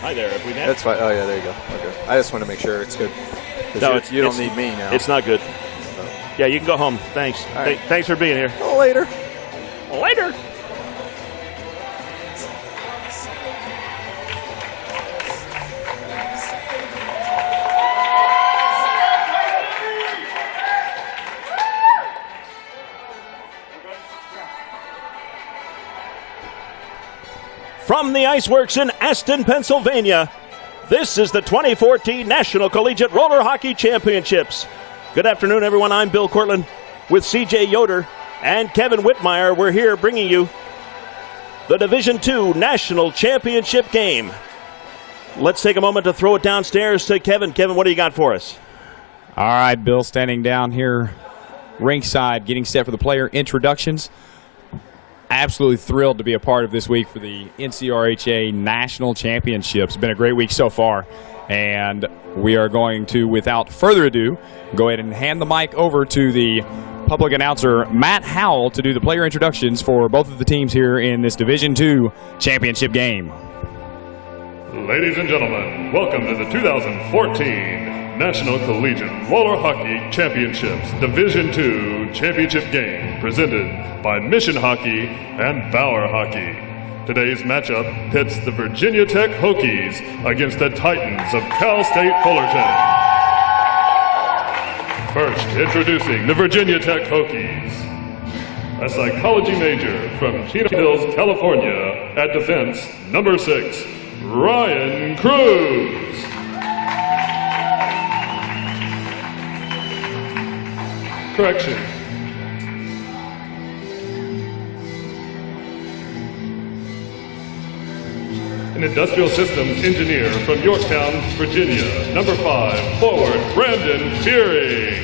Hi there, have we met? That's fine. Oh, yeah, there you go. Okay. I just want to make sure it's good. No, you don't need me now. It's not good. So. Yeah, you can go home. Thanks. Right. Thanks for being here. Later. Later. From the Iceworks in Aston, Pennsylvania, this is the 2014 National Collegiate Roller Hockey Championships. Good afternoon, everyone. I'm Bill Cortland with C.J. Yoder and Kevin Whitmire. We're here bringing you the Division II National Championship game. Let's take a moment to throw it downstairs to Kevin. Kevin, what do you got for us? All right, Bill, standing down here ringside, getting set for the player introductions. Absolutely thrilled to be a part of this week for the NCRHA National Championships. It's been a great week so far, and we are going to, without further ado, go ahead and hand the mic over to the public announcer, Matt Howell, to do the player introductions for both of the teams here in this Division II championship game. Ladies and gentlemen, welcome to the 2014 National Collegiate Roller Hockey Championships Division II Championship Game, presented by Mission Hockey and Bauer Hockey. Today's matchup pits the Virginia Tech Hokies against the Titans of Cal State Fullerton. First, introducing the Virginia Tech Hokies. A psychology major from Chino Hills, California, at defense, number 6, Ryan Cruz. Correction. An industrial systems engineer from Yorktown, Virginia, number 5, forward, Brandon Fearing.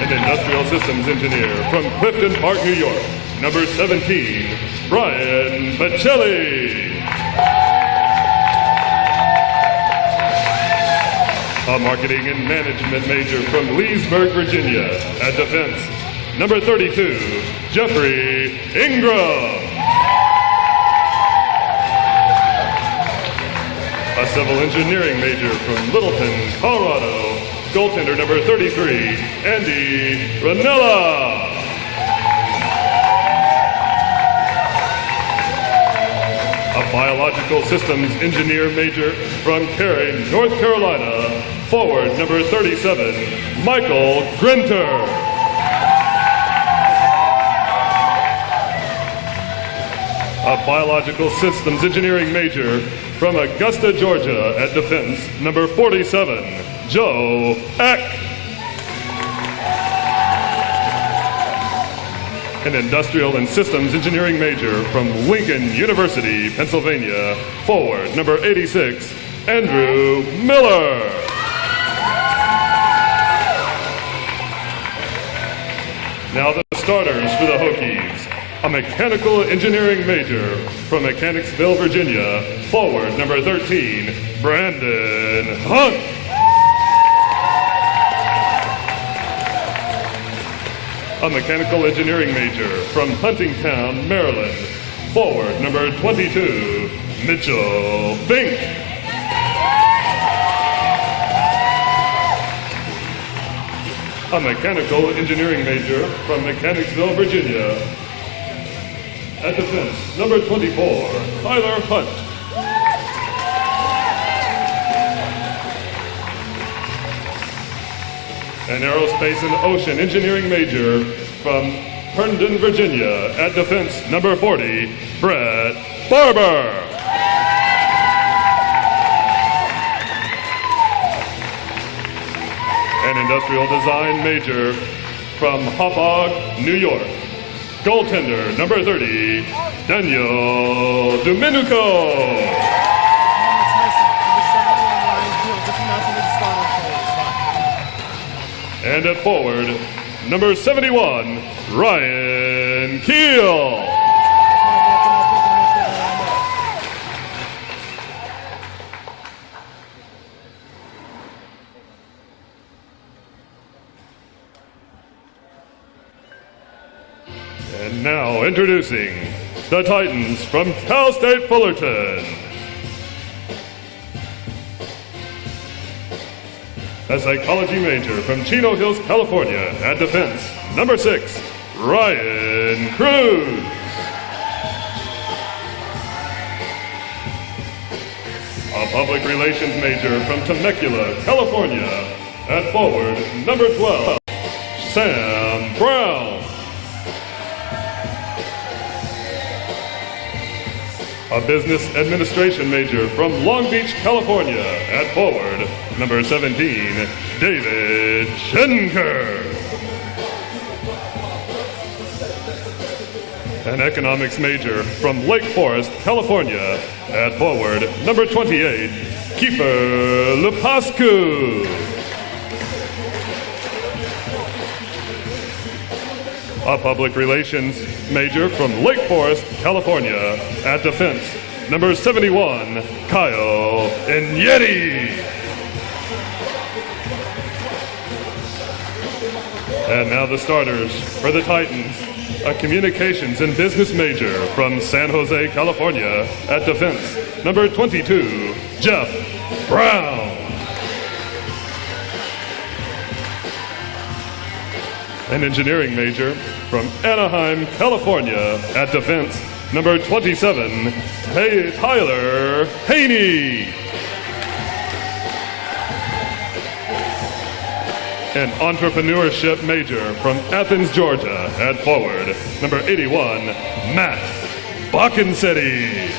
An industrial systems engineer from Clifton Park, New York, number 17, Brian Pacelli. A marketing and management major from Leesburg, Virginia, at defense, number 32, Jeffrey Ingram. A civil engineering major from Littleton, Colorado, goaltender number 33, Andy Ranella. A biological systems engineer major from Cary, North Carolina, forward number 37, Michael Grinter. A biological systems engineering major from Augusta, Georgia, at defense, number 47, Joe Eck. An industrial and systems engineering major from Lincoln University, Pennsylvania, forward, number 86, Andrew Miller. Now the starters for the Hokies. A mechanical engineering major from Mechanicsville, Virginia, forward number 13, Brandon Hunt. A mechanical engineering major from Huntingtown, Maryland, forward number 22, Mitchell Fink. A mechanical engineering major from Mechanicsville, Virginia, at defense, number 24, Tyler Hunt. An aerospace and ocean engineering major from Herndon, Virginia, at defense, number 40, Brett Barber. An industrial design major from Hauppauge, New York. Goaltender, number 30, Daniel Domenico. And at forward, number 71, Ryan Keel. And now introducing the Titans from Cal State Fullerton. A psychology major from Chino Hills, California, at defense, number 6, Ryan Cruz. A public relations major from Temecula, California, at forward, number 12, Sam Brown. A business administration major from Long Beach, California, at forward, number 17, David Schenker. An economics major from Lake Forest, California, at forward, number 28, Kiefer Lepascu. A public relations major from Lake Forest, California, at defense, number 71, Kyle Inyeti. And now the starters for the Titans. A communications and business major from San Jose, California, at defense, number 22, Jeff Brown. An engineering major from Anaheim, California, at defense, number 27, Tyler Haney. An entrepreneurship major from Athens, Georgia, at forward, number 81, Matt Bakkensetti.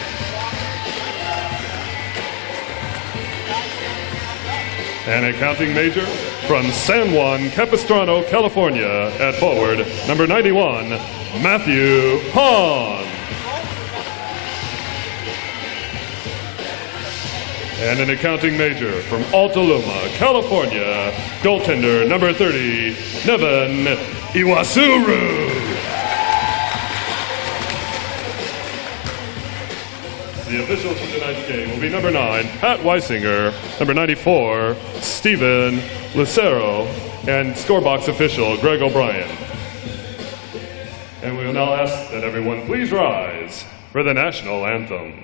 An accounting major from San Juan Capistrano, California, at forward, number 91, Matthew Hahn. And an accounting major from Altaloma, California, goaltender number 30, Nevin Iwasuru. The officials for tonight's game will be number 9, Pat Weisinger, number 94, Steven Lucero, and scorebox official Greg O'Brien. And we will now ask that everyone please rise for the national anthem.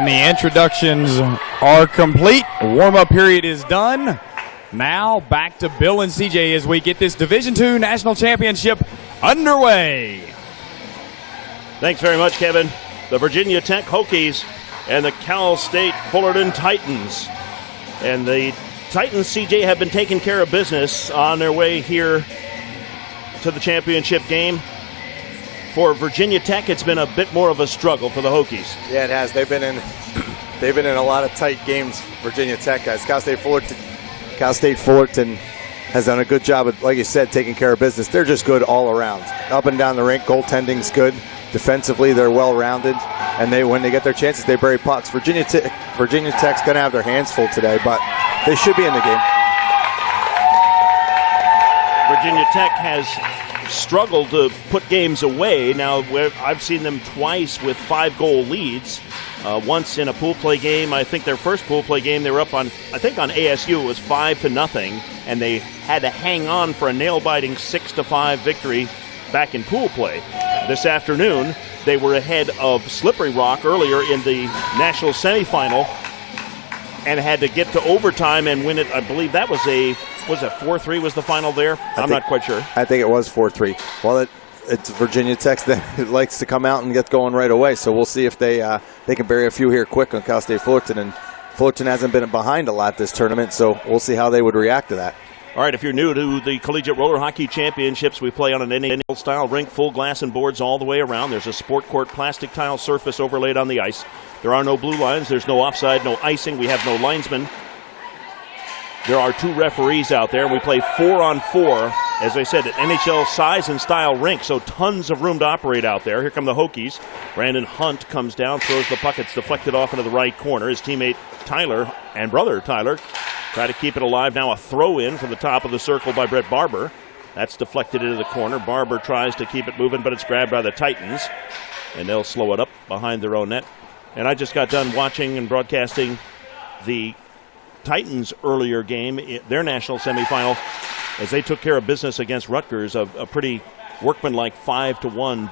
And the introductions are complete. Warm-up period is done. Now back to Bill and CJ as we get this Division II National Championship underway. Thanks very much, Kevin. The Virginia Tech Hokies and the Cal State Fullerton Titans. And the Titans, CJ, have been taking care of business on their way here to the championship game. For Virginia Tech, it's been a bit more of a struggle for the Hokies. Yeah, it has. They've been in a lot of tight games, Virginia Tech guys. Cal State Fullerton has done a good job of, like you said, taking care of business. They're just good all around. Up and down the rink, goaltending's good. Defensively, they're well-rounded. And when they get their chances, they bury pucks. Virginia Tech's going to have their hands full today, but they should be in the game. Virginia Tech has struggled to put games away. Now, I've seen them twice with 5-goal leads. Once in a pool play game. I think their first pool play game, they were up on, I think on ASU, it was 5-0, and they had to hang on for a nail-biting 6-5 victory back in pool play. This afternoon, they were ahead of Slippery Rock earlier in the national semifinal and had to get to overtime and win it. I believe that was a 4-3 was the final there? I'm not quite sure. I think it was 4-3. Well, it's Virginia Tech that likes to come out and get going right away, so we'll see if they can bury a few here quick on Cal State Fullerton. And Fullerton hasn't been behind a lot this tournament, so we'll see how they would react to that. All right, if you're new to the Collegiate Roller Hockey Championships, we play on an NHL-style rink, full glass and boards all the way around. There's a sport court plastic tile surface overlaid on the ice. There are no blue lines. There's no offside, no icing. We have no linesmen. There are 2 referees out there, and we play 4-on-4, as I said, an NHL size and style rink, so tons of room to operate out there. Here come the Hokies. Brandon Hunt comes down, throws the puck. It's deflected off into the right corner. His teammate Tyler and brother Tyler try to keep it alive. Now a throw-in from the top of the circle by Brett Barber. That's deflected into the corner. Barber tries to keep it moving, but it's grabbed by the Titans, and they'll slow it up behind their own net. And I just got done watching and broadcasting the Titans' earlier game, their national semifinal, as they took care of business against Rutgers, a pretty workmanlike 5-1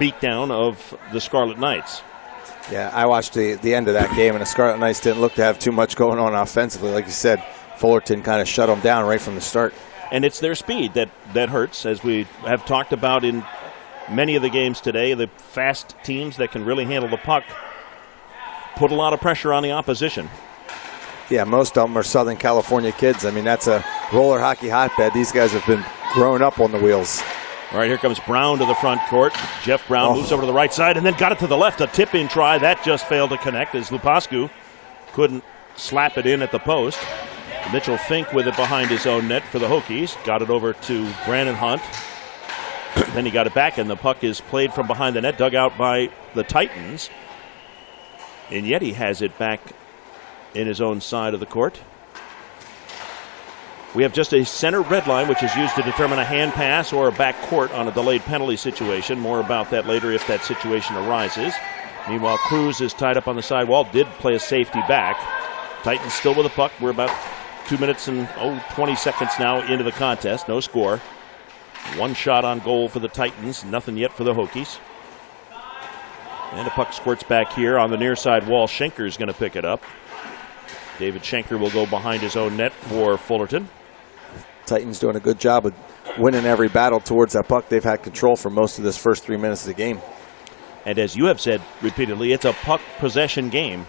beatdown of the Scarlet Knights. Yeah, I watched the end of that game, and the Scarlet Knights didn't look to have too much going on offensively. Like you said, Fullerton kind of shut them down right from the start. And it's their speed that hurts, as we have talked about in many of the games today. The fast teams that can really handle the puck put a lot of pressure on the opposition. Yeah, most of them are Southern California kids. I mean, that's a roller hockey hotbed. These guys have been growing up on the wheels. All right, here comes Brown to the front court. Jeff Brown moves over to the right side and then got it to the left. A tip-in try. That just failed to connect as Lupascu couldn't slap it in at the post. Mitchell Fink with it behind his own net for the Hokies. Got it over to Brandon Hunt. Then he got it back, and the puck is played from behind the net, dug out by the Titans. And yet he has it back in his own side of the court. We have just a center red line, which is used to determine a hand pass or a back court on a delayed penalty situation. More about that later if that situation arises. Meanwhile, Cruz is tied up on the sidewall, did play a safety back. Titans still with the puck. We're about 2 minutes and 20 seconds now into the contest. No score. One shot on goal for the Titans. Nothing yet for the Hokies. And the puck squirts back here on the near side wall. Schenker's going to pick it up. David Schenker will go behind his own net for Fullerton. Titans doing a good job of winning every battle towards that puck. They've had control for most of this first 3 minutes of the game. And as you have said repeatedly, it's a puck possession game.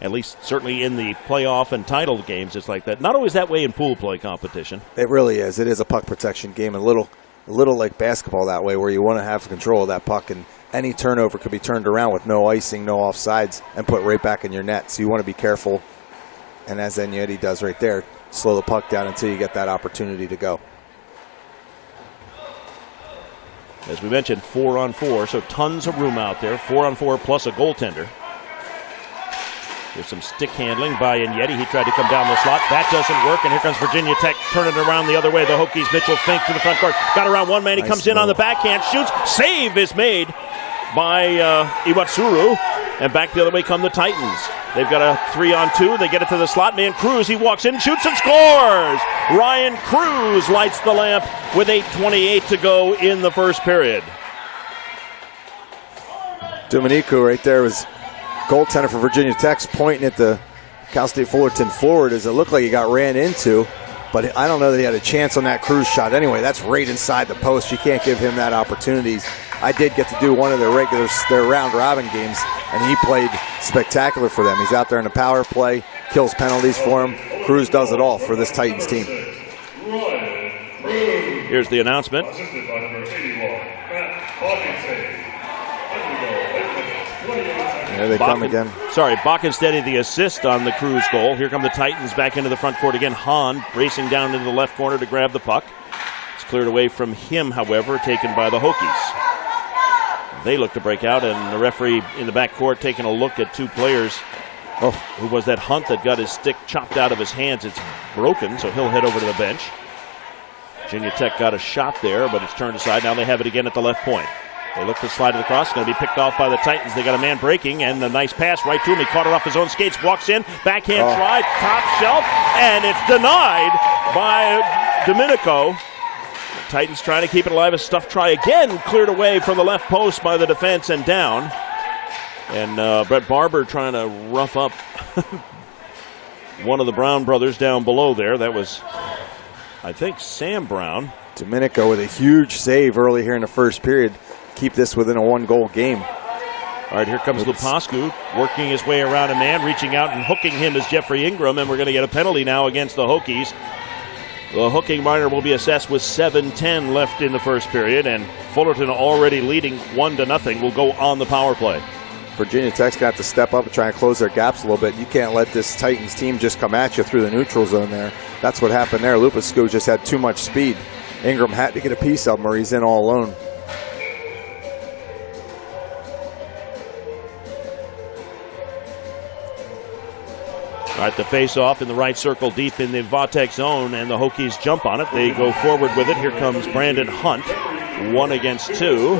At least certainly in the playoff and title games, it's like that. Not always that way in pool play competition. It really is. It is a puck protection game. A little like basketball that way, where you want to have control of that puck, and any turnover could be turned around with no icing, no offsides, and put right back in your net. So you want to be careful. And as Agnetti does right there, slow the puck down until you get that opportunity to go. As we mentioned, 4-on-4, so tons of room out there. 4-on-4 plus a goaltender. There's some stick handling by Agnetti. He tried to come down the slot. That doesn't work, and here comes Virginia Tech turning it around the other way. The Hokies, Mitchell Fink to the front court. Got around one man. He comes in on the backhand, shoots. Save is made by Iwatsuru, and back the other way come the Titans. They've got a 3-on-2. They get it to the slot man. Cruz, he walks in, shoots, and scores! Ryan Cruz lights the lamp with 8:28 to go in the first period. Dominicu right there was goaltender for Virginia Tech's pointing at the Cal State Fullerton forward as it looked like he got ran into, but I don't know that he had a chance on that cruise shot. Anyway, that's right inside the post. You can't give him that opportunity. I did get to do one of their round robin games, and he played spectacular for them. He's out there in the power play, kills penalties for him. Cruz does it all for this Titans team. Here's the announcement. There they come again. Sorry, Bockensteady the assist on the Cruz goal. Here come the Titans back into the front court again. Hahn racing down into the left corner to grab the puck. It's cleared away from him, however, taken by the Hokies. They look to break out, and the referee in the back court taking a look at two players. Oh, who was that Hunt that got his stick chopped out of his hands? It's broken, so he'll head over to the bench. Virginia Tech got a shot there, but it's turned aside. Now they have it again at the left point. They look to slide it across. It's going to be picked off by the Titans. They got a man breaking, and a nice pass right to him. He caught it off his own skates, walks in, backhand try, top shelf, and it's denied by Domenico. The Titans trying to keep it alive. A stuff try again, cleared away from the left post by the defense and down. And Brett Barber trying to rough up one of the Brown brothers down below there. That was, I think, Sam Brown. Domenico with a huge save early here in the first period. Keep this within a one-goal game. All right, here comes Lupascu working his way around a man, reaching out and hooking him as Jeffrey Ingram, and we're going to get a penalty now against the Hokies. The hooking minor will be assessed with 7:10 left in the first period, and Fullerton already leading 1-0 will go on the power play. Virginia Tech's got to step up and try and close their gaps a little bit. You can't let this Titans team just come at you through the neutral zone there. That's what happened there. Lupascu just had too much speed. Ingram had to get a piece of him or he's in all alone. All right, the face-off in the right circle deep in the Vatek zone, and the Hokies jump on it. They go forward with it. Here comes Brandon Hunt, 1 against 2.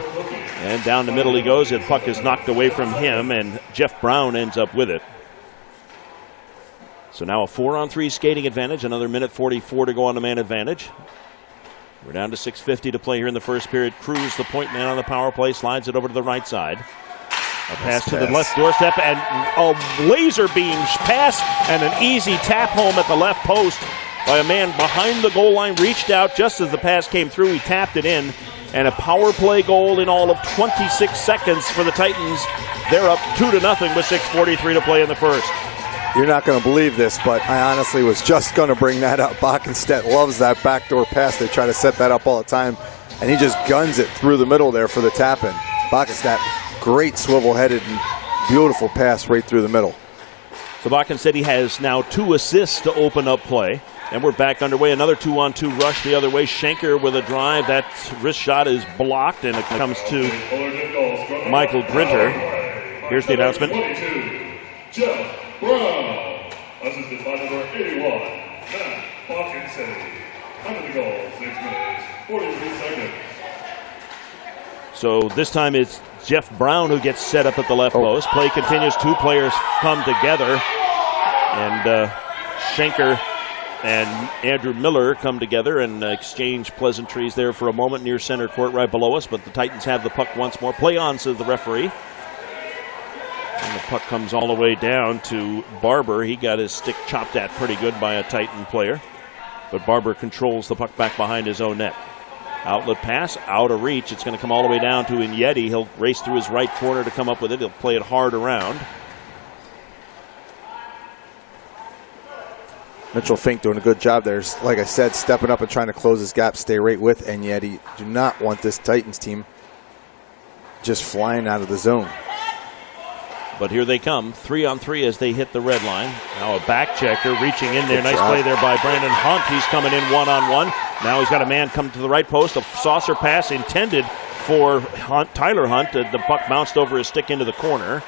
And down the middle he goes, and puck is knocked away from him, and Jeff Brown ends up with it. So now a 4-on-3 skating advantage, another minute 44 to go on the man advantage. We're down to 6:50 to play here in the first period. Cruz, the point man on the power play, slides it over to the right side. A pass to the left doorstep, and a laser beam pass and an easy tap home at the left post by a man behind the goal line. Reached out just as the pass came through. He tapped it in, and a power play goal in all of 26 seconds for the Titans. They're up 2-0 with 6:43 to play in the first. You're not going to believe this, but I honestly was just going to bring that up. Bockenstedt loves that backdoor pass. They try to set that up all the time, and he just guns it through the middle there for the tap-in. Bockenstedt, great swivel-headed and beautiful pass right through the middle. So Bockenstedt has now 2 assists to open up play, and we're back underway. Another 2-on-2 rush the other way. Schenker with a drive. That wrist shot is blocked, and it comes to Michael Grinter. Here's the announcement. Jeff Brown, assisted by number 81, Matt Bockenstedt. Under the goal, 6 minutes, 43 seconds. So this time it's Jeff Brown who gets set up at the left post. Play continues. 2 players come together, and Schenker and Andrew Miller come together and exchange pleasantries there for a moment near center court right below us, but the Titans have the puck once more. Play on, says the referee. And the puck comes all the way down to Barber. He got his stick chopped at pretty good by a Titan player, but Barber controls the puck back behind his own net. Outlet pass, out of reach. It's going to come all the way down to Inyeti. He'll race through his right corner to come up with it. He'll play it hard around. Mitchell Fink doing a good job there. Like I said, stepping up and trying to close his gap, stay right with Inyeti. Do not want this Titans team just flying out of the zone. But here they come, 3-on-3 as they hit the red line. Now a back checker reaching in there. Nice play there by Brandon Hunt. He's coming in 1-on-1. Now he's got a man come to the right post. A saucer pass intended for Tyler Hunt. The puck bounced over his stick into the corner.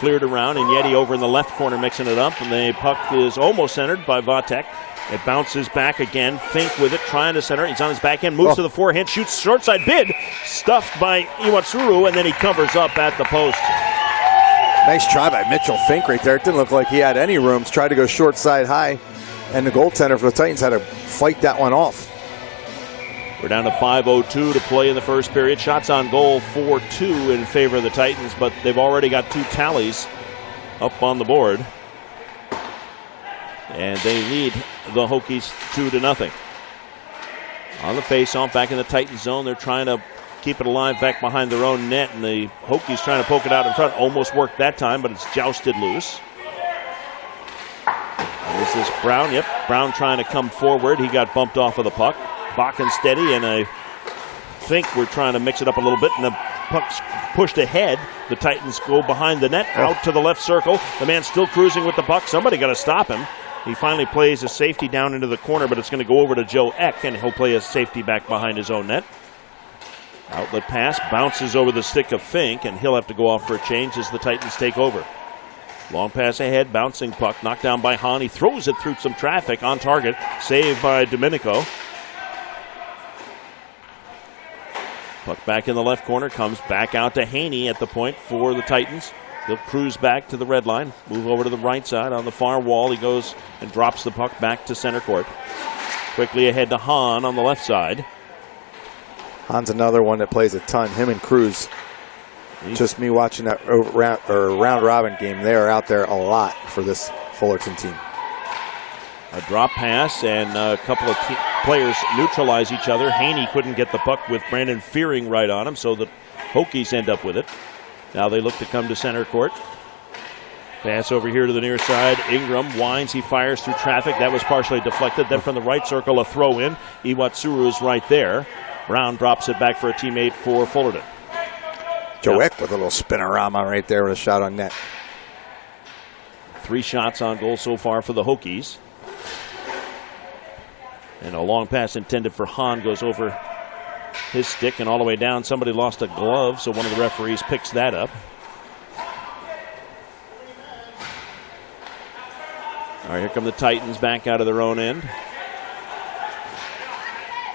Cleared around, and Yeti over in the left corner mixing it up. And the puck is almost centered by Vatek. It bounces back again. Fink with it, trying to center. He's on his back end, moves to the forehand, shoots short side bid. Stuffed by Iwatsuru, and then he covers up at the post. Nice try by Mitchell Fink right there. It didn't look like he had any room. Tried to go short side high, and the goaltender for the Titans had to fight that one off. We're down to 5:02 to play in the first period. Shots on goal 4-2 in favor of the Titans, but they've already got 2 tallies up on the board. And they lead the Hokies 2-0. On the face-off, back in the Titan zone, they're trying to keep it alive back behind their own net, and the Hokies trying to poke it out in front. Almost worked that time, but it's jousted loose. And is this Brown? Yep, Brown trying to come forward. He got bumped off of the puck. Bakken steady, and I think we're trying to mix it up a little bit, and the puck's pushed ahead. The Titans go behind the net, out to the left circle. The man still cruising with the puck. Somebody got to stop him. He finally plays a safety down into the corner, but it's going to go over to Joe Eck, and he'll play a safety back behind his own net. Outlet pass bounces over the stick of Fink, and he'll have to go off for a change as the Titans take over. Long pass ahead, bouncing puck, knocked down by Hahn. He throws it through some traffic on target, saved by Domenico. Puck back in the left corner, comes back out to Haney at the point for the Titans. He'll cruise back to the red line, move over to the right side. On the far wall, he goes and drops the puck back to center court. Quickly ahead to Hahn on the left side. Hahn's another one that plays a ton. Him and Cruz. Just me watching that round robin game. They are out there a lot for this Fullerton team. A drop pass, and a couple of players neutralize each other. Haney couldn't get the puck with Brandon Fearing right on him, so the Hokies end up with it. Now they look to come to center court. Pass over here to the near side. Ingram winds. He fires through traffic. That was partially deflected. Then from the right circle, a throw in. Iwatsuru is right there. Brown drops it back for a teammate for Fullerton. Joe Eck with a little spinorama right there with a shot on net. 3 shots on goal so far for the Hokies. And a long pass intended for Hahn goes over his stick and all the way down. Somebody lost a glove, so one of the referees picks that up. All right, here come the Titans back out of their own end.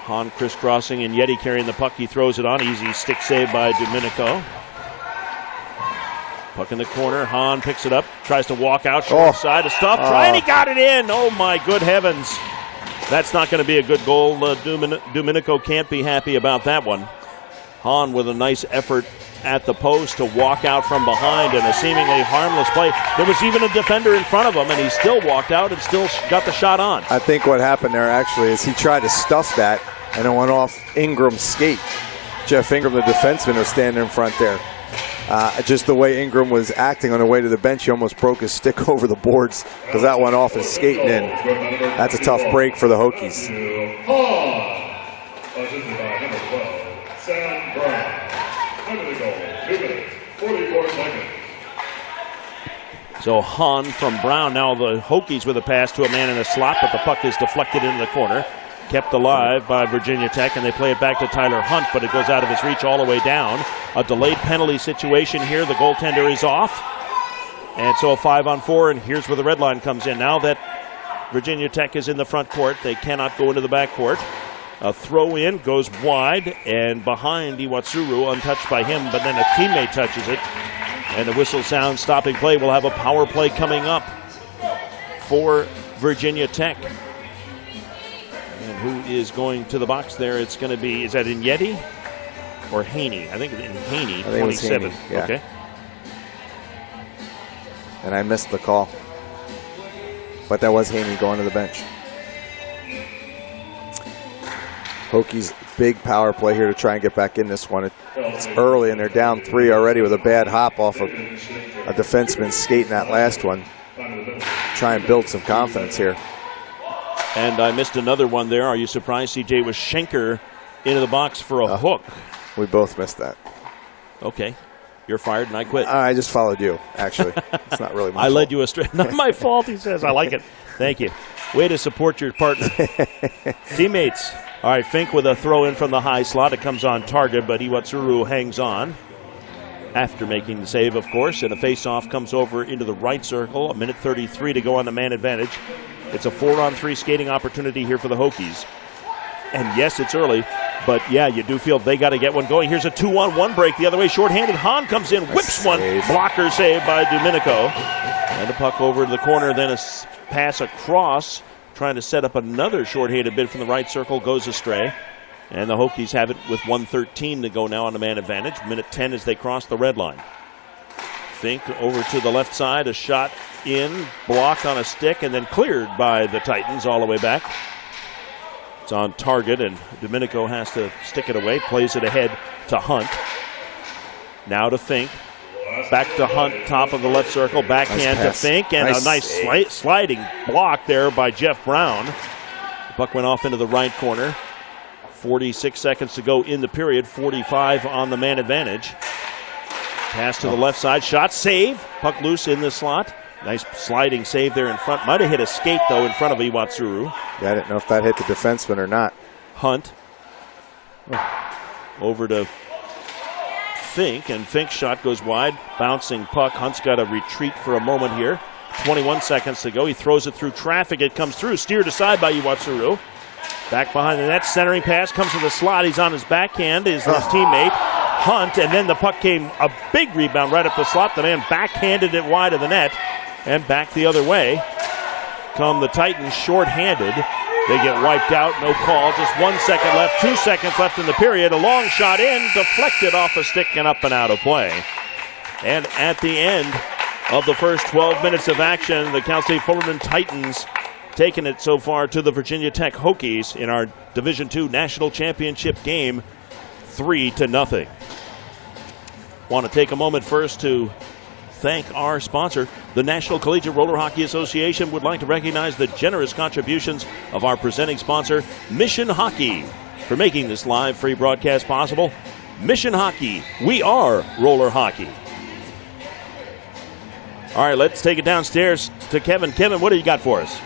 Hahn crisscrossing and Yeti carrying the puck. He throws it on. Easy stick save by Domenico. Puck in the corner. Hahn picks it up. Tries to walk out short side of stuff. Trying, he got it in. Oh, my good heavens. That's not going to be a good goal. Domenico can't be happy about that one. Hahn with a nice effort at the post to walk out from behind and a seemingly harmless play. There was even a defender in front of him, and he still walked out and still got the shot on. I think what happened there actually is he tried to stuff that, and it went off Ingram's skate. Jeff Ingram, the defenseman, was standing in front there. Just the way Ingram was acting on the way to the bench, he almost broke his stick over the boards because that went off his skating in. That's a tough break for the Hokies. Assisted by number 12, Sam Brown. Under the goal, 2 minutes, 44 seconds. So Hahn from Brown. Now the Hokies with a pass to a man in a slot, but the puck is deflected into the corner. Kept alive by Virginia Tech, and they play it back to Tyler Hunt, but it goes out of his reach all the way down. A delayed penalty situation here. The goaltender is off. And so a 5-on-4, and here's where the red line comes in. Now that Virginia Tech is in the front court, they cannot go into the back court. A throw in goes wide and behind Iwatsuru, untouched by him, but then a teammate touches it. And the whistle sounds stopping play. We'll have a power play coming up for Virginia Tech. And who is going to the box there? It's going to be, is that Yeti or Haney? I think Haney, 27. Haney, yeah. Okay. And I missed the call. But that was Haney going to the bench. Hokies big power play here to try and get back in this one. It's early and they're down 3 already with a bad hop off of a defenseman skating that last one. Try and build some confidence here. And I missed another one there. Are you surprised? CJ was Schenker into the box for a hook. We both missed that. Okay. You're fired and I quit. I just followed you, actually. It's not really my fault. I led you astray. Not my fault, he says. I like it. Thank you. Way to support your partner. Teammates. All right, Fink with a throw in from the high slot. It comes on target, but Iwatsuru hangs on after making the save, of course. And a face-off comes over into the right circle. 1:33 to go on the man advantage. It's a 4-on-3 skating opportunity here for the Hokies. And yes, it's early, but yeah, you do feel they got to get one going. Here's a 2-on-1 break the other way. Shorthanded. Hahn comes in, whips one. Blocker save by Domenico. And the puck over to the corner, then a pass across. Trying to set up another shorthanded bid from the right circle, goes astray. And the Hokies have it with 1:13 to go now on the man advantage. 1:10 as they cross the red line. Fink over to the left side, a shot in, blocked on a stick, and then cleared by the Titans all the way back. It's on target, and Domenico has to stick it away, plays it ahead to Hunt. Now to Fink. Back to Hunt, top of the left circle, backhand to Fink, and a nice sliding block there by Jeff Brown. The puck went off into the right corner. 46 seconds to go in the period, 45 on the man advantage. Pass to the left side, shot, save. Puck loose in the slot. Nice sliding save there in front. Might have hit a skate, though, in front of Iwatsuru. Yeah, I didn't know if that hit the defenseman or not. Hunt over to Fink, and Fink's shot goes wide. Bouncing puck. Hunt's got to retreat for a moment here. 21 seconds to go. He throws it through traffic. It comes through, steered aside by Iwatsuru. Back behind the net, centering pass comes to the slot. He's on his backhand, is his teammate Hunt, and then the puck came a big rebound right up the slot. The man backhanded it wide of the net and back the other way. Come the Titans shorthanded. They get wiped out, no call. Just 1 second left, 2 seconds left in the period. A long shot in, deflected off a stick and up and out of play. And at the end of the first 12 minutes of action, the Cal State Fullerton Titans taking it so far to the Virginia Tech Hokies in our Division II National Championship game, 3-0. Want to take a moment first to thank our sponsor. The National Collegiate Roller Hockey Association would like to recognize the generous contributions of our presenting sponsor, Mission Hockey, for making this live free broadcast possible. Mission Hockey, we are roller hockey. All right, let's take it downstairs to Kevin. Kevin, what do you got for us?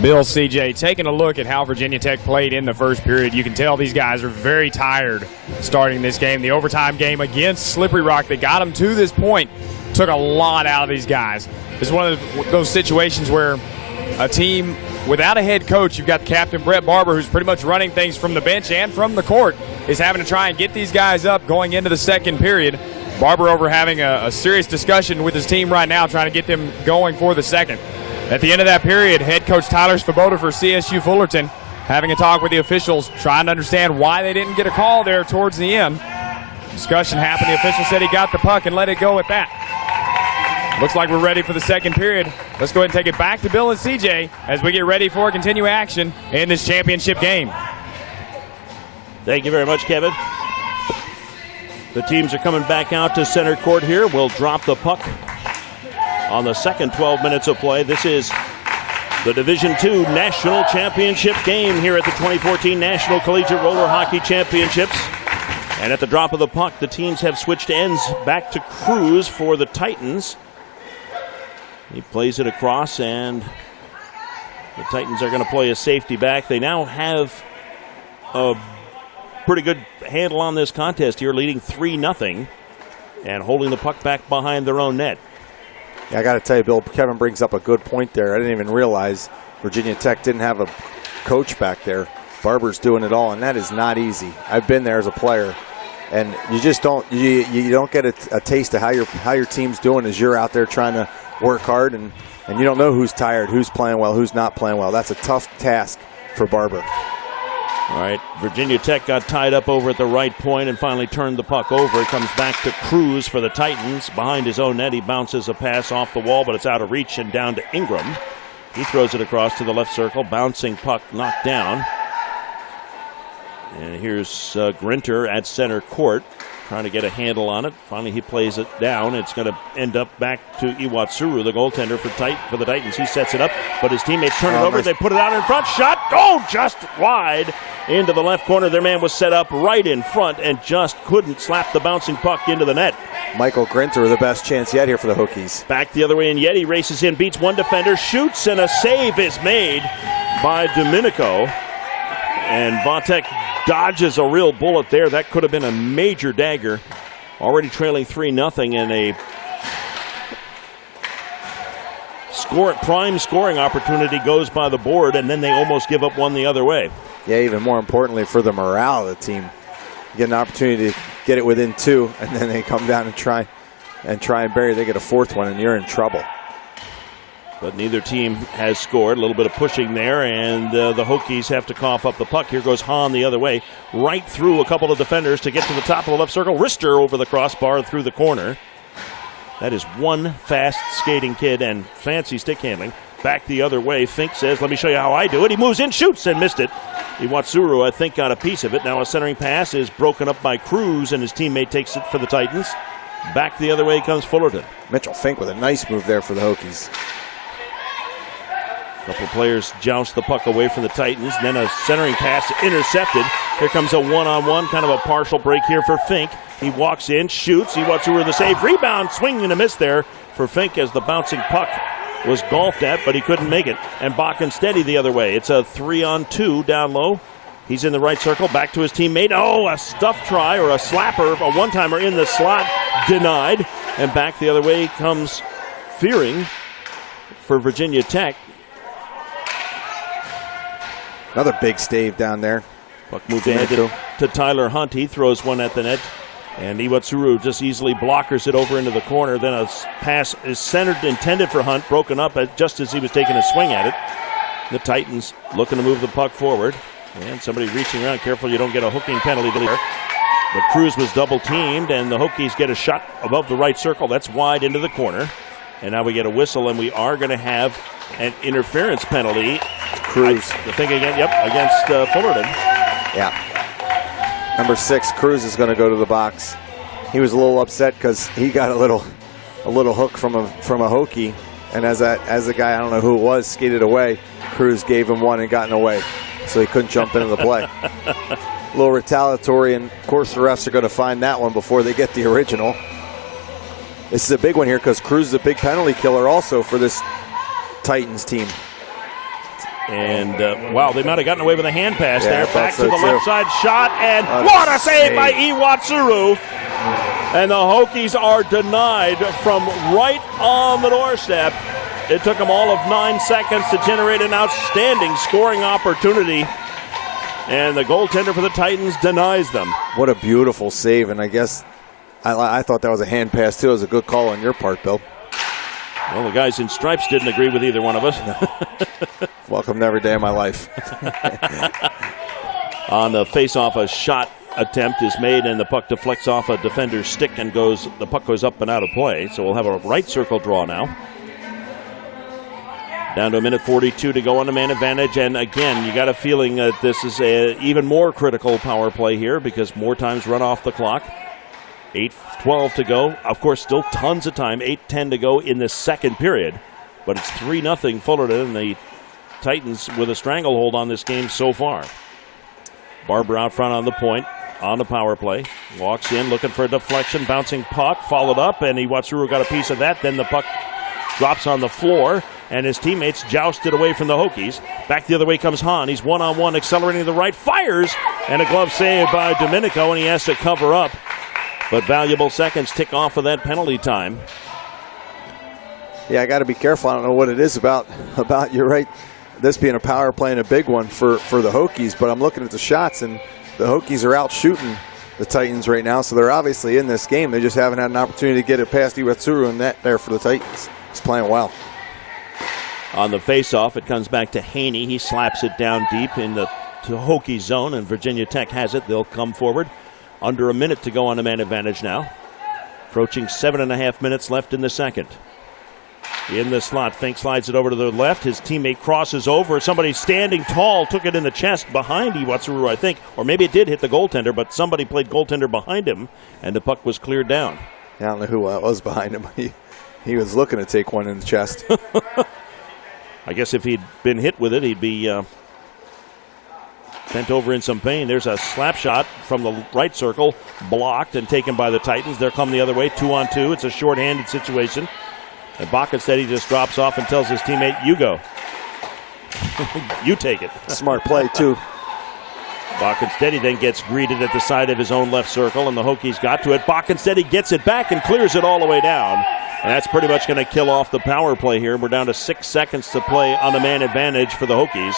Bill, CJ, taking a look at how Virginia Tech played in the first period, you can tell these guys are very tired starting this game. The overtime game against Slippery Rock that got them to this point took a lot out of these guys. It's one of those situations where a team without a head coach, you've got Captain Brett Barber, who's pretty much running things from the bench and from the court, is having to try and get these guys up going into the second period. Barber over having a serious discussion with his team right now, trying to get them going for the second. At the end of that period, head coach Tyler Svoboda for CSU Fullerton having a talk with the officials, trying to understand why they didn't get a call there towards the end. Discussion happened. The official said he got the puck and let it go at that. Looks like we're ready for the second period. Let's go ahead and take it back to Bill and CJ as we get ready for continued action in this championship game. Thank you very much, Kevin. The teams are coming back out to center court here. We'll drop the puck on the second 12 minutes of play. This is the Division II National Championship game here at the 2014 National Collegiate Roller Hockey Championships. And at the drop of the puck, the teams have switched ends back to Cruz for the Titans. He plays it across, and the Titans are going to play a safety back. They now have a pretty good handle on this contest here, leading 3-0 and holding the puck back behind their own net. Yeah, I got to tell you, Bill, Kevin brings up a good point there. I didn't even realize Virginia Tech didn't have a coach back there. Barber's doing it all, and that is not easy. I've been there as a player, and you just don't get a taste of how your team's doing as you're out there trying to work hard, and you don't know who's tired, who's playing well, who's not playing well. That's a tough task for Barber. All right, Virginia Tech got tied up over at the right point and finally turned the puck over. It comes back to Cruz for the Titans. Behind his own net, he bounces a pass off the wall, but it's out of reach and down to Ingram. He throws it across to the left circle. Bouncing puck knocked down. And here's Grinter at center court, trying to get a handle on it. Finally, he plays it down. It's going to end up back to Iwatsuru, the goaltender for the Titans. He sets it up, but his teammates turn it over. Nice. They put it out in front. Shot, just wide into the left corner. Their man was set up right in front and just couldn't slap the bouncing puck into the net. Michael Grinter, the best chance yet here for the Hokies. Back the other way, and Yeti races in, beats one defender, shoots, and a save is made by Domenico. And Vatek dodges a real bullet there. That could have been a major dagger. Already trailing 3-0, and a prime scoring opportunity goes by the board, and then they almost give up one the other way. Yeah, even more importantly for the morale of the team. You get an opportunity to get it within two, and then they come down and try and bury. They get a fourth one, and you're in trouble. But neither team has scored. A little bit of pushing there, and the Hokies have to cough up the puck. Here goes Hahn the other way, right through a couple of defenders to get to the top of the left circle. Rister over the crossbar through the corner. That is one fast skating kid and fancy stick handling. Back the other way. Fink says, let me show you how I do it. He moves in, shoots, and missed it. Iwatsuru, I think, got a piece of it. Now a centering pass is broken up by Cruz, and his teammate takes it for the Titans. Back the other way comes Fullerton. Mitchell Fink with a nice move there for the Hokies. A couple of players joust the puck away from the Titans. Then a centering pass intercepted. Here comes a one-on-one, kind of a partial break here for Fink. He walks in, shoots. Iwatsuru the save. Rebound, swing and a miss there for Fink as the bouncing puck was golfed at, but he couldn't make it. And Bakken steady the other way. It's a 3-on-2 down low. He's in the right circle, back to his teammate. Oh, a stuff try or a slapper, a one-timer in the slot, denied. And back the other way comes Fearing for Virginia Tech. Another big stave down there. Puck moved ahead to Tyler Hunt. He throws one at the net. And Iwatsuru just easily blockers it over into the corner. Then a pass is centered, intended for Hunt, broken up just as he was taking a swing at it. The Titans looking to move the puck forward. And somebody reaching around. Careful you don't get a hooking penalty there. But Cruz was double teamed, and the Hokies get a shot above the right circle. That's wide into the corner. And now we get a whistle, and we are going to have an interference penalty. Cruz. I think against Fullerton. Yeah. Number 6, Cruz is going to go to the box. He was a little upset because he got a little hook from a Hokie, and as the guy, I don't know who it was, skated away, Cruz gave him one and gotten away, so he couldn't jump into the play. A little retaliatory, and of course the refs are going to find that one before they get the original. This is a big one here because Cruz is a big penalty killer also for this Titans team. And, wow, they might have gotten away with a hand pass there. Back to the left side shot, and what a save by Iwatsuru. And the Hokies are denied from right on the doorstep. It took them all of 9 seconds to generate an outstanding scoring opportunity. And the goaltender for the Titans denies them. What a beautiful save, and I guess I thought that was a hand pass, too. It was a good call on your part, Bill. Well, the guys in stripes didn't agree with either one of us. Welcome to every day of my life. On the face-off, a shot attempt is made, and the puck deflects off a defender's stick and the puck goes up and out of play. So we'll have a right circle draw now. Down to a minute 42 to go on the man advantage, and again, you got a feeling that this is an even more critical power play here because more times run off the clock. 8:12 to go. Of course, still tons of time. 8:10 to go in the second period. But it's 3-0 Fullerton, and the Titans with a stranglehold on this game so far. Barber out front on the point, on the power play. Walks in, looking for a deflection. Bouncing puck, followed up, and Iwatsuru got a piece of that. Then the puck drops on the floor, and his teammates jousted away from the Hokies. Back the other way comes Hahn. He's one-on-one, accelerating to the right, fires, and a glove save by Domenico, and he has to cover up. But valuable seconds tick off of that penalty time. Yeah, I got to be careful. I don't know what it is about you're right, this being a power play and a big one for the Hokies, but I'm looking at the shots, and the Hokies are out shooting the Titans right now, so they're obviously in this game. They just haven't had an opportunity to get it past Iwatsuru, and that there for the Titans. He's playing well. On the face-off, it comes back to Haney. He slaps it down deep in the Hokie zone, and Virginia Tech has it. They'll come forward. Under a minute to go on the man advantage now. Approaching 7.5 minutes left in the second. In the slot, Fink slides it over to the left. His teammate crosses over. Somebody standing tall took it in the chest behind Iwatsuru, I think. Or maybe it did hit the goaltender, but somebody played goaltender behind him, and the puck was cleared down. I don't know who was behind him. He was looking to take one in the chest. I guess if he'd been hit with it, he'd be bent over in some pain. There's a slap shot from the right circle, blocked and taken by the Titans. They'll come the other way, 2-on-2. It's a short-handed situation. And Bakken said he just drops off and tells his teammate, you go. You take it. Smart play, too. Bakkensteady then gets greeted at the side of his own left circle, and the Hokies got to it. Bakkensteady gets it back and clears it all the way down. And that's pretty much going to kill off the power play here. We're down to 6 seconds to play on the man advantage for the Hokies.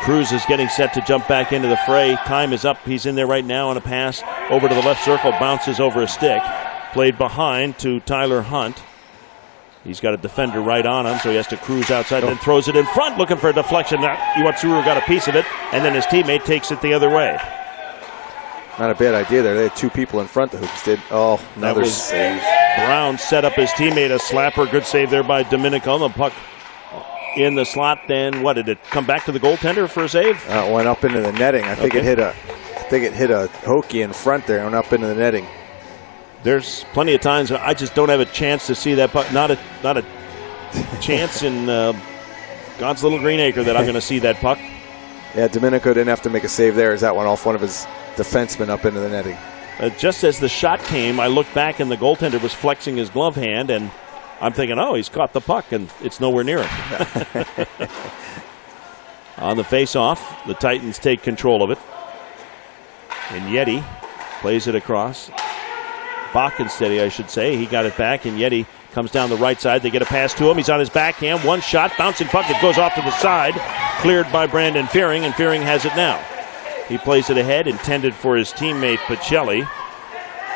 Cruz is getting set to jump back into the fray. Time is up. He's in there right now on a pass over to the left circle. Bounces over a stick. Played behind to Tyler Hunt. He's got a defender right on him, so he has to cruise outside and then throws it in front, looking for a deflection. Iwatsuru got a piece of it, and then his teammate takes it the other way. Not a bad idea there. They had 2 people in front. The Hoops did. Oh, another save. Brown set up his teammate, a slapper. Good save there by Domenico. The puck in the slot. Then what, did it come back to the goaltender for a save? It went up into the netting. I think it hit a hokey in front there and up into the netting. There's plenty of times I just don't have a chance to see that puck. Not a chance in God's little green acre that I'm going to see that puck. Yeah, Domenico didn't have to make a save there as that went off one of his defensemen up into the netting. Just as the shot came, I looked back and the goaltender was flexing his glove hand, and I'm thinking, oh, he's caught the puck, and it's nowhere near him. On the face-off, the Titans take control of it. And Yeti plays it across. Bockensteady, I should say. He got it back, and Yeti comes down the right side. They get a pass to him. He's on his backhand. One shot, bouncing puck. It goes off to the side. Cleared by Brandon Fearing, and Fearing has it now. He plays it ahead, intended for his teammate Pacelli.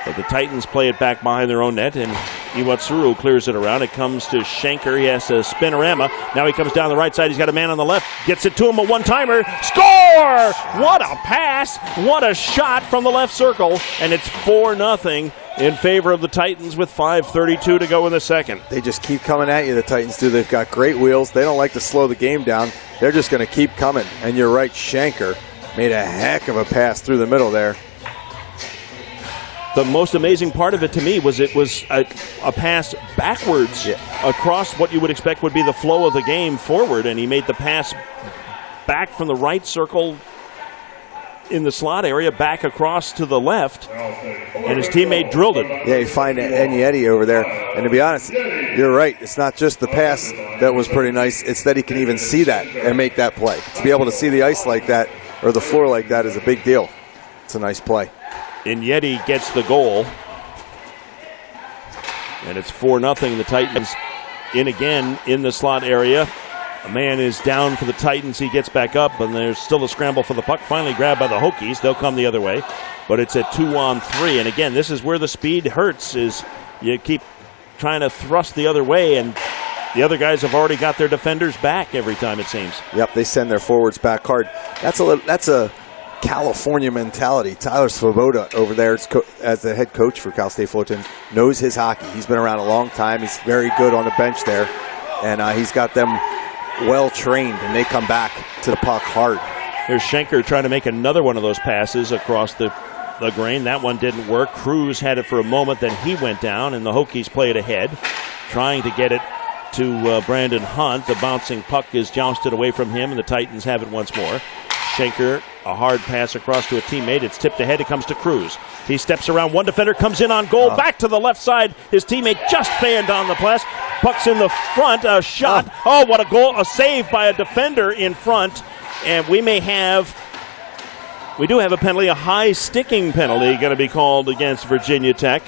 But the Titans play it back behind their own net, and Iwatsuru clears it around. It comes to Schenker. He has a spinorama. Now he comes down the right side. He's got a man on the left. Gets it to him, a one-timer. Score! What a pass. What a shot from the left circle. And it's 4-0 in favor of the Titans with 5:32 to go in the second. They just keep coming at you, the Titans do. They've got great wheels. They don't like to slow the game down. They're just going to keep coming. And you're right, Schenker made a heck of a pass through the middle there. The most amazing part of it to me was it was a pass backwards across what you would expect would be the flow of the game forward, and he made the pass back from the right circle in the slot area back across to the left, and his teammate drilled it. Yeah, you find Eddie over there, and to be honest, you're right. It's not just the pass that was pretty nice. It's that he can even see that and make that play. To be able to see the ice like that or the floor like that is a big deal. It's a nice play. And Yeti gets the goal. And it's 4-0. The Titans in again in the slot area. A man is down for the Titans. He gets back up, and there's still a scramble for the puck. Finally grabbed by the Hokies. They'll come the other way. But it's at 2-on-3. And again, this is where the speed hurts, is you keep trying to thrust the other way, and the other guys have already got their defenders back every time, it seems. Yep, they send their forwards back hard. That's a California mentality. Tyler Svoboda over there as the head coach for Cal State Fullerton knows his hockey. He's been around a long time. He's very good on the bench there, and he's got them well trained, and they come back to the puck hard. Here's Schenker trying to make another one of those passes across the grain. That one didn't work. Cruz had it for a moment, then he went down, and the Hokies play it ahead, trying to get it to Brandon Hunt. The bouncing puck is jousted away from him, and the Titans have it once more. Schenker, a hard pass across to a teammate. It's tipped ahead. It comes to Cruz. He steps around. One defender comes in on goal. Back to the left side. His teammate just fanned on the press. Puck's in the front. A shot. Oh, what a goal. A save by a defender in front. And we do have a penalty, a high sticking penalty going to be called against Virginia Tech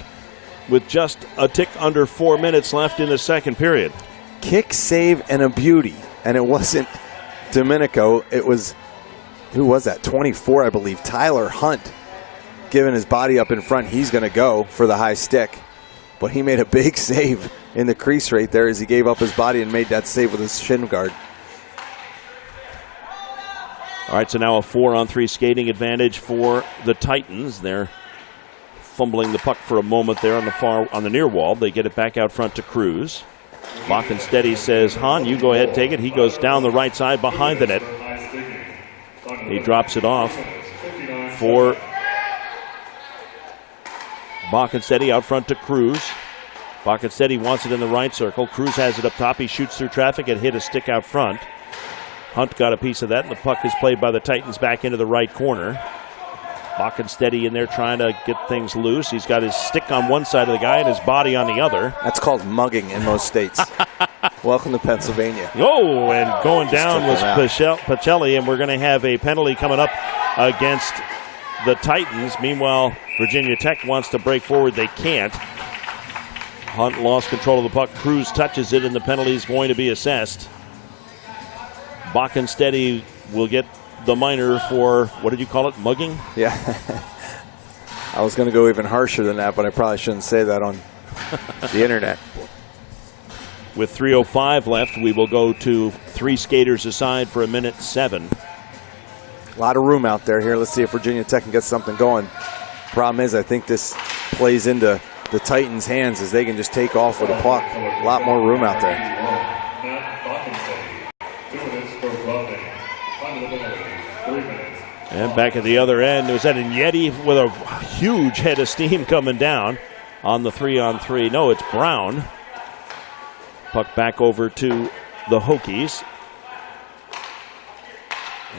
with just a tick under 4 minutes left in the second period. Kick, save, and a beauty. And it wasn't Domenico. It was, who was that? 24, I believe. Tyler Hunt giving his body up in front. He's going to go for the high stick. But he made a big save in the crease right there as he gave up his body and made that save with his shin guard. All right, so now a 4-on-3 skating advantage for the Titans. They're fumbling the puck for a moment there on the near wall. They get it back out front to Cruz. Bockensteady says, Han, you go ahead, take it. He goes down the right side behind the net. He drops it off for Bockensteady out front to Cruz. Bockensteady wants it in the right circle. Cruz has it up top. He shoots through traffic and hit a stick out front. Hunt got a piece of that, and the puck is played by the Titans back into the right corner. Bockensteady in there trying to get things loose. He's got his stick on one side of the guy and his body on the other. That's called mugging in most states. Welcome to Pennsylvania. Oh, and going down was Pacelli, and we're going to have a penalty coming up against the Titans. Meanwhile, Virginia Tech wants to break forward. They can't. Hunt lost control of the puck. Cruz touches it, and the penalty is going to be assessed. Bockensteady will get the minor for, what did you call it, mugging? Yeah. I was going to go even harsher than that, but I probably shouldn't say that on the internet. With 3:05 left, we will go to 3 skaters aside for 1:07. A lot of room out there here. Let's see if Virginia Tech can get something going. Problem is, I think this plays into the Titans' hands as they can just take off with a puck. A lot more room out there. And back at the other end, there's that Yeti with a huge head of steam coming down on the 3-on-3. No, it's Brown. Puck back over to the Hokies.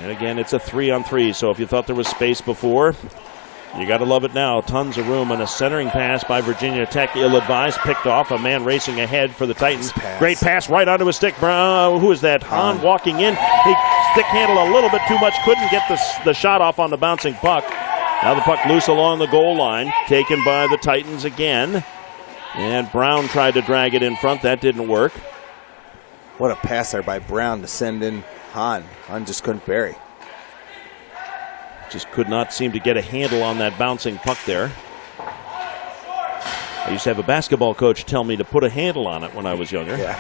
And again, it's a 3-on-3, so if you thought there was space before, you got to love it now. Tons of room, and a centering pass by Virginia Tech, ill-advised, picked off. A man racing ahead for the Titans. Great pass right onto his stick. Brown, who is that? Hahn walking in. He stick handled a little bit too much, couldn't get the shot off on the bouncing puck. Now the puck loose along the goal line, taken by the Titans again. And Brown tried to drag it in front. That didn't work. What a pass there by Brown to send in Hahn. Hahn just couldn't bury. Just could not seem to get a handle on that bouncing puck there. I used to have a basketball coach tell me to put a handle on it when I was younger. Yeah.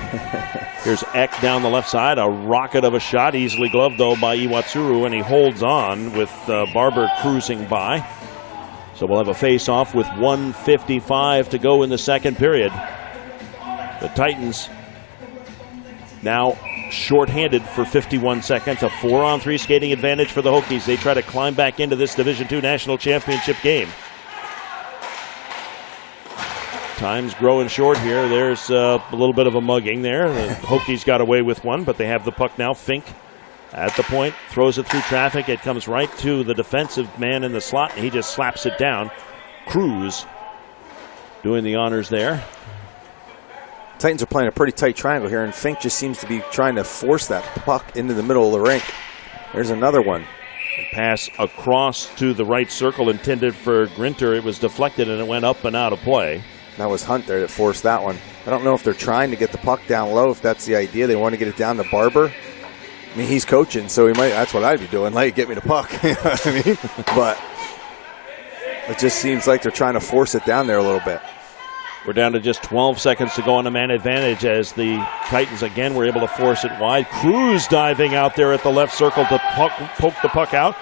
Here's Eck down the left side. A rocket of a shot, easily gloved, though, by Iwatsuru, and he holds on with Barber cruising by. So we'll have a face-off with 1:55 to go in the second period. The Titans now shorthanded for 51 seconds. A 4-on-3 skating advantage for the Hokies. They try to climb back into this Division II National Championship game. Time's growing short here. There's a little bit of a mugging there. The Hokies got away with one, but they have the puck now. Fink at the point, throws it through traffic. It comes right to the defensive man in the slot, and he just slaps it down. Cruz doing the honors there. Titans are playing a pretty tight triangle here, and Fink just seems to be trying to force that puck into the middle of the rink. There's another one. Pass across to the right circle intended for Grinter. It was deflected, and it went up and out of play. That was Hunt there that forced that one. I don't know if they're trying to get the puck down low, if that's the idea. They want to get it down to Barber. I mean, he's coaching, so he might. That's what I'd be doing. Like, get me the puck. You know what I mean? But it just seems like they're trying to force it down there a little bit. We're down to just 12 seconds to go on a man advantage as the Titans again were able to force it wide. Cruz diving out there at the left circle to poke the puck out.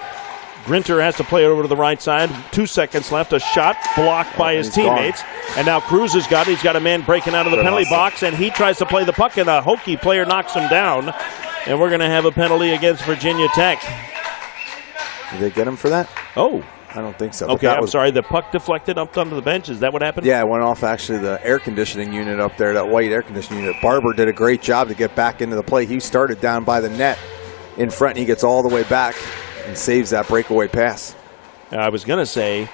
Grinter has to play it over to the right side. 2 seconds left. A shot blocked by his teammates. Gone. And now Cruz has got it. He's got a man breaking out of the penalty box, and he tries to play the puck, and a Hokie player knocks him down. And we're going to have a penalty against Virginia Tech. Did they get him for that? Oh. I don't think so. Okay, I'm sorry. The puck deflected up onto the bench. Is that what happened? Yeah, it went off actually the air conditioning unit up there, that white air conditioning unit. Barber did a great job to get back into the play. He started down by the net in front, and he gets all the way back and saves that breakaway pass. I was going to say,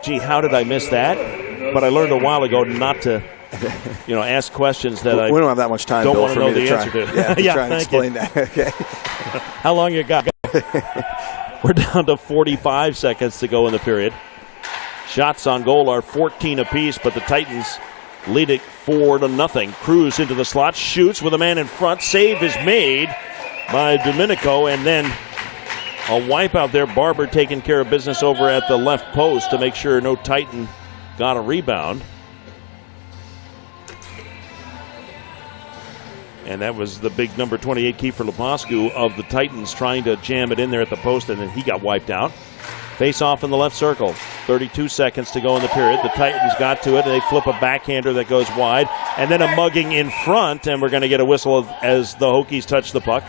gee, how did I miss that? But I learned a while ago not to, ask questions that we don't have that much time, don't Bill, want to for know me the to answer try. to. Yeah, yeah, try and explain that. Okay. How long you got? We're down to 45 seconds to go in the period. Shots on goal are 14 apiece, but the Titans lead it 4-0. Cruz into the slot, shoots with a man in front. Save is made by Domenico, and then a wipe out there. Barber taking care of business over at the left post to make sure no Titan got a rebound. And that was the big number 28, Kiefer Leposcu of the Titans, trying to jam it in there at the post, and then he got wiped out. Face off in the left circle. 32 seconds to go in the period. The Titans got to it, and they flip a backhander that goes wide, and then a mugging in front, and we're going to get a whistle as the Hokies touch the puck.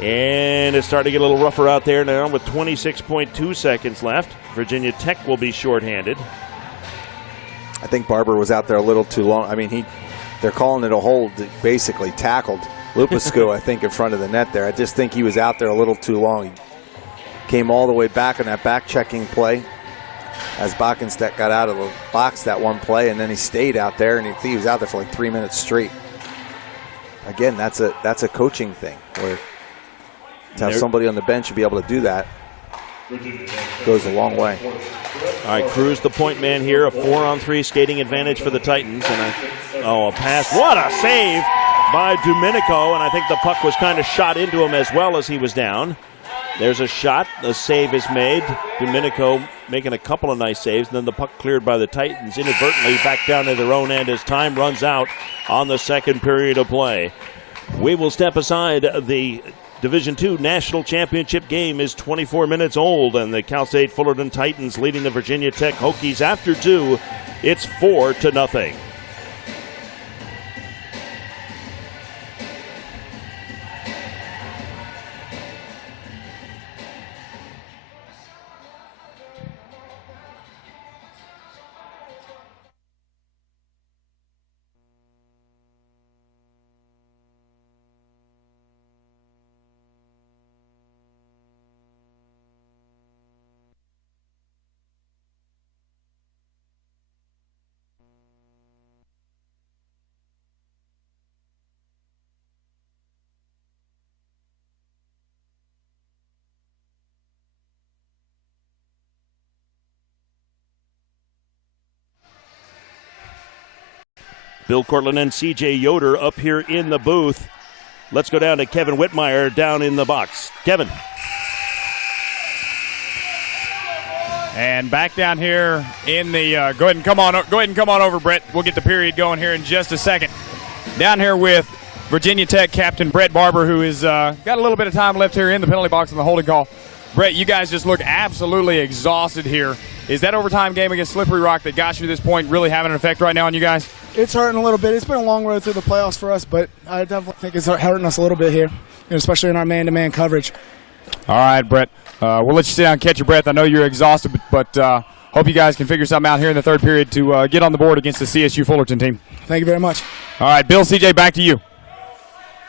And it's starting to get a little rougher out there now with 26.2 seconds left. Virginia Tech will be shorthanded. I think Barber was out there a little too long. I mean, they're calling it a hold, basically tackled Lupescu, I think, in front of the net there. I just think he was out there a little too long. He came all the way back on that back-checking play as Bakenstedt got out of the box that one play, and then he stayed out there, and he was out there for like 3 minutes straight. Again, that's a coaching thing, where to have somebody on the bench and be able to do that goes a long way. All right, Cruz, the point man here. A 4-on-3 skating advantage for the Titans. And a pass. What a save by Domenico. And I think the puck was kind of shot into him as well as he was down. There's a shot. The save is made. Domenico making a couple of nice saves. And then the puck cleared by the Titans inadvertently back down to their own end as time runs out on the second period of play. We will step aside. The Division II National Championship game is 24 minutes old, and the Cal State Fullerton Titans leading the Virginia Tech Hokies after 2 It's 4-0. Bill Cortland and C.J. Yoder up here in the booth. Let's go down to Kevin Whitmire down in the box. Kevin. And back down here in the go ahead and come on over, Brett. We'll get the period going here in just a second. Down here with Virginia Tech captain Brett Barber, who has got a little bit of time left here in the penalty box on the holding call. Brett, you guys just look absolutely exhausted here. Is that overtime game against Slippery Rock that got you to this point really having an effect right now on you guys? It's hurting a little bit. It's been a long road through the playoffs for us, but I definitely think it's hurting us a little bit here, especially in our man-to-man coverage. All right, Brett. We'll let you sit down and catch your breath. I know you're exhausted, but hope you guys can figure something out here in the third period to get on the board against the CSU Fullerton team. Thank you very much. All right, Bill, CJ, back to you.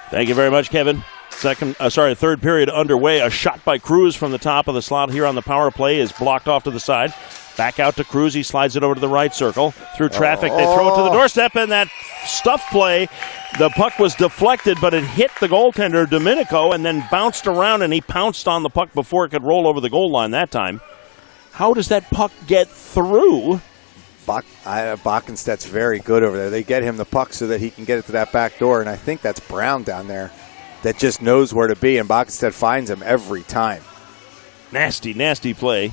Thank you very much, Kevin. Third period underway. A shot by Cruz from the top of the slot here on the power play is blocked off to the side. Back out to Cruz. He slides it over to the right circle. Through traffic, they throw it to the doorstep, and that stuff play, the puck was deflected, but it hit the goaltender, Domenico, and then bounced around, and he pounced on the puck before it could roll over the goal line that time. How does that puck get through? Bockenstedt's very good over there. They get him the puck so that he can get it to that back door, and I think that's Brown down there that just knows where to be, and Bockenstedt finds him every time. Nasty, nasty play.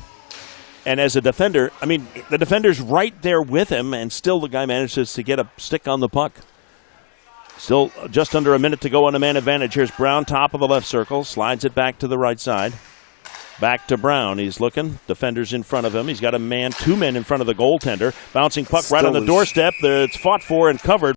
And as a defender, I mean, the defender's right there with him, and still the guy manages to get a stick on the puck. Still just under a minute to go on a man advantage. Here's Brown, top of the left circle, slides it back to the right side. Back to Brown. He's looking. Defender's in front of him. He's got two men in front of the goaltender. Bouncing puck right on the doorstep. It's fought for and covered.